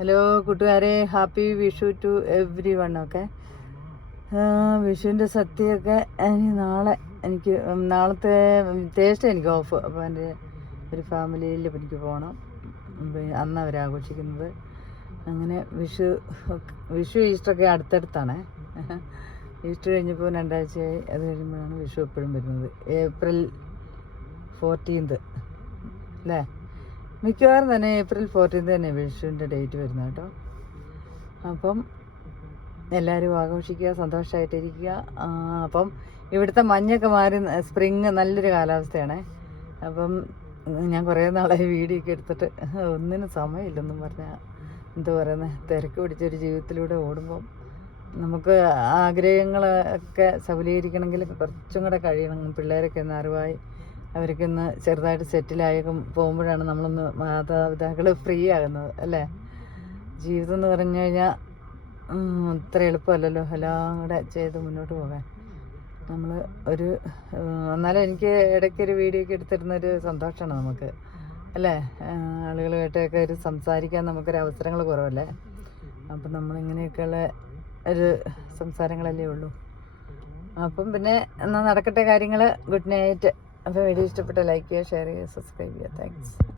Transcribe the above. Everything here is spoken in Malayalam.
ഹലോ കൂട്ടുകാരെ, happy Vishu to everyone. ഒക്കെ വിഷുവിൻ്റെ സദ്യയൊക്കെ നാളെ എനിക്ക് നാളത്തെ തേഴ്സ്ഡേ എനിക്ക് ഓഫ്. അപ്പോൾ എൻ്റെ ഒരു ഫാമിലിയിൽ എനിക്ക് പോകണം. അന്ന് അവരാഘോഷിക്കുന്നത്. അങ്ങനെ വിഷു ഈസ്റ്ററൊക്കെ അടുത്തടുത്താണ്. ഈസ്റ്റർ കഴിഞ്ഞപ്പോൾ 2 ആഴ്ചയായി. അത് കഴിയുമ്പോഴാണ് വിഷു എപ്പോഴും വരുന്നത്. ഏപ്രിൽ 14 അല്ലേ? മിക്കവാറും തന്നെ ഏപ്രിൽ 14 തന്നെ വിഷുവിൻ്റെ ഡേറ്റ് വരുന്നത് കേട്ടോ. അപ്പം എല്ലാവരും ആഘോഷിക്കുക, സന്തോഷമായിട്ടിരിക്കുക. അപ്പം ഇവിടുത്തെ മഞ്ഞൊക്കെ മാറി സ്പ്രിങ് നല്ലൊരു കാലാവസ്ഥയാണ്. അപ്പം ഞാൻ കുറേ നാളായി വീഡിയോ ഒക്കെ എടുത്തിട്ട് ഒന്നിനും സമയമില്ലെന്നും പറഞ്ഞാൽ എന്താ പറയുന്നത്, തിരക്ക് പിടിച്ചൊരു ജീവിതത്തിലൂടെ ഓടുമ്പം നമുക്ക് ആഗ്രഹങ്ങളൊക്കെ സഫലീകരിക്കണമെങ്കിൽ കുറച്ചും കൂടെ കഴിയണം. പിള്ളേരൊക്കെ ഒന്ന് അറിവായി അവരൊക്കെ ഒന്ന് ചെറുതായിട്ട് സെറ്റിലായേക്കും പോകുമ്പോഴാണ് നമ്മളൊന്ന് മാതാപിതാക്കൾ ഫ്രീ ആകുന്നത്, അല്ലേ? ജീവിതം എന്ന് പറഞ്ഞു കഴിഞ്ഞാൽ അത്ര എളുപ്പമല്ലല്ലോ എല്ലാം കൂടെ ചെയ്ത് മുന്നോട്ട് പോകാൻ. നമ്മൾ എന്നാലും എനിക്ക് ഇടയ്ക്കൊരു വീഡിയോ ഒക്കെ എടുത്തിരുന്നൊരു സന്തോഷമാണ് നമുക്ക്, അല്ലേ? ആളുകളുമായിട്ടൊക്കെ സംസാരിക്കാൻ നമുക്കൊരു അവസരങ്ങൾ കുറവല്ലേ? അപ്പം നമ്മളിങ്ങനെയൊക്കെയുള്ള ഒരു സംസാരങ്ങളല്ലേ ഉള്ളൂ. അപ്പം പിന്നെ എന്നാൽ നടക്കട്ടെ കാര്യങ്ങൾ. Good night. അപ്പോൾ വീഡിയോ ഇഷ്ടപ്പെട്ട ലൈക്ക് ചെയ്യുക, ഷെയർ ചെയ്യുക, സബ്സ്ക്രൈബ് ചെയ്യുക. താങ്ക്സ്.